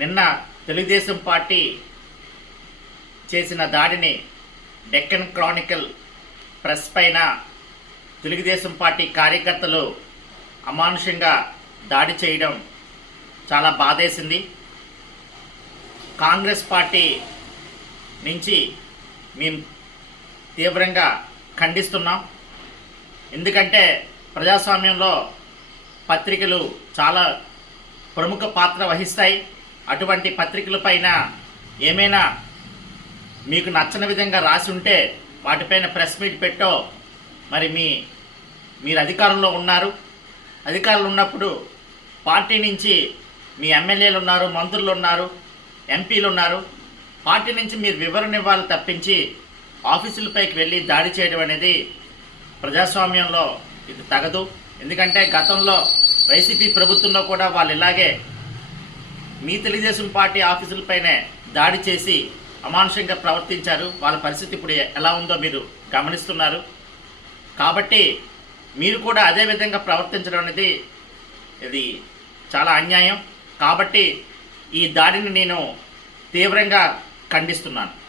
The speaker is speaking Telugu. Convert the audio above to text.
నిన్న తెలుగుదేశం పార్టీ చేసిన దాడిని డెక్కన్ క్రానికల్ ప్రెస్ పైన తెలుగుదేశం పార్టీ కార్యకర్తలు అమానుషంగా దాడి చేయడం చాలా బాధేసింది. కాంగ్రెస్ పార్టీ నుంచి మేము తీవ్రంగా ఖండిస్తున్నాం. ఎందుకంటే ప్రజాస్వామ్యంలో పత్రికలు చాలా ప్రముఖ పాత్ర వహిస్తాయి. అటువంటి పత్రికల పైన ఏమైనా మీకు నచ్చని విధంగా రాసి ఉంటే వాటిపైన ప్రెస్ మీట్ పెట్టో. మరి మీ మీరు అధికారంలో ఉన్నారు. అధికారులు ఉన్నప్పుడు పార్టీ నుంచి మీ ఎమ్మెల్యేలు ఉన్నారు మంత్రులు ఉన్నారు ఎంపీలు ఉన్నారు. పార్టీ నుంచి మీరు వివరణ ఇవ్వాలి తప్పించి ఆఫీసులపైకి వెళ్ళి దాడి చేయడం అనేది ప్రజాస్వామ్యంలో ఇది తగదు. ఎందుకంటే గతంలో వైసీపీ ప్రభుత్వంలో కూడా వాళ్ళు ఇలాగే మీ తెలుగుదేశం పార్టీ ఆఫీసులపైనే దాడి చేసి అమానుషంగా ప్రవర్తించారు. వాళ్ళ పరిస్థితి ఇప్పుడు ఎలా ఉందో మీరు గమనిస్తున్నారు. కాబట్టి మీరు కూడా అదే విధంగా ప్రవర్తించడం అనేది ఇది చాలా అన్యాయం. కాబట్టి ఈ దాడిని నేను తీవ్రంగా ఖండిస్తున్నాను.